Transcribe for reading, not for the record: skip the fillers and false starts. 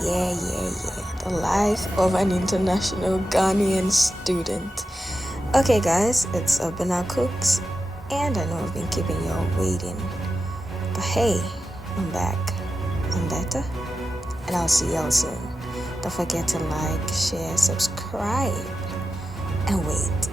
Yeah. The life of an international Ghanaian student. Okay, guys, it's ABENA Cooks, and I know I've been keeping y'all waiting. But hey, I'm back. I'm better, and I'll see y'all soon. Don't forget to like, share, subscribe, and wait.